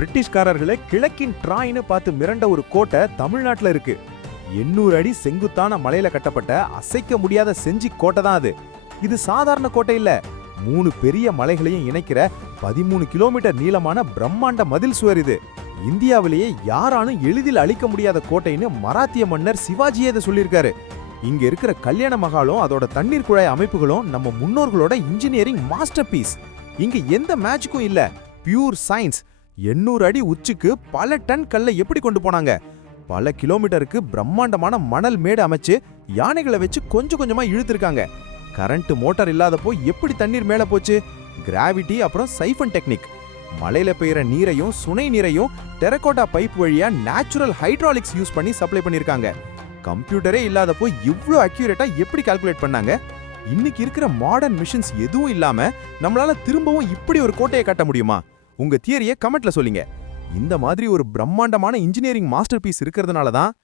பிரிட்டிஷ்காரர்களை கிழக்கின் ட்ராய்னு பார்த்து மிரண்ட ஒரு கோட்டை தமிழ்நாட்டுல இருக்கு. 800 அடி செங்குத்தான மலையில கட்டப்பட்ட அசைக்க முடியாத செஞ்சி கோட்டை தான் அது. இது சாதாரண கோட்டை இல்ல, 3 பெரிய மலைகளையும் இணைக்கிற 13 கிலோமீட்டர் நீளமான பிரம்மாண்ட மதில் சுவர் இது. இந்தியாவிலேயே யாராலும் எளிதில் அழிக்க முடியாத கோட்டைன்னு மராத்திய மன்னர் சிவாஜியே இதை சொல்லியிருக்காரு. இங்க இருக்கிற கல்யாண மகாலும் அதோட தண்ணீர் குழாய் அமைப்புகளும் நம்ம முன்னோர்களோட இன்ஜினியரிங் மாஸ்டர் பீஸ். இங்க எந்த மேஜிக்கும் இல்ல, பியூர் சயின்ஸ். 800 அடி உச்சிக்கு பல டன் கல்லை எப்படி கொண்டு போனாங்க? பல கிலோமீட்டருக்கு பிரம்மாண்டமான மணல் மேடு அமைச்சு யானைகளை வச்சு கொஞ்சம் கொஞ்சமா இழுத்திருக்காங்க. கரண்ட் மோட்டார் இல்லாதப்போ எப்படி தண்ணீர் மேல போச்சு? கிராவிட்டி அப்புறம் சைஃபன் டெக்னிக். மலையில பெய்யற நீரையும் சுனை நீரையும் டெரகோட்டா பைப் வழியா நேச்சுரல் ஹைட்ராலிக்ஸ் யூஸ் பண்ணி சப்ளை பண்ணிருக்காங்க. கம்ப்யூட்டரே இல்லாதப்போ இவ்ளோ அக்யூரேட்டா எப்படி கால்குலேட் பண்ணாங்க? இன்னைக்கு இருக்கிற மாடர்ன் மிஷின்ஸ் எதுவும் இல்லாம நம்மளால திரும்பவும் இப்படி ஒரு கோட்டையை கட்ட முடியுமா? உங்க தியரியை கமெண்ட்ல சொல்லுங்க. இந்த மாதிரி ஒரு பிரம்மாண்டமான இன்ஜினியரிங் மாஸ்டர் பீஸ் இருக்கிறதுனால தான்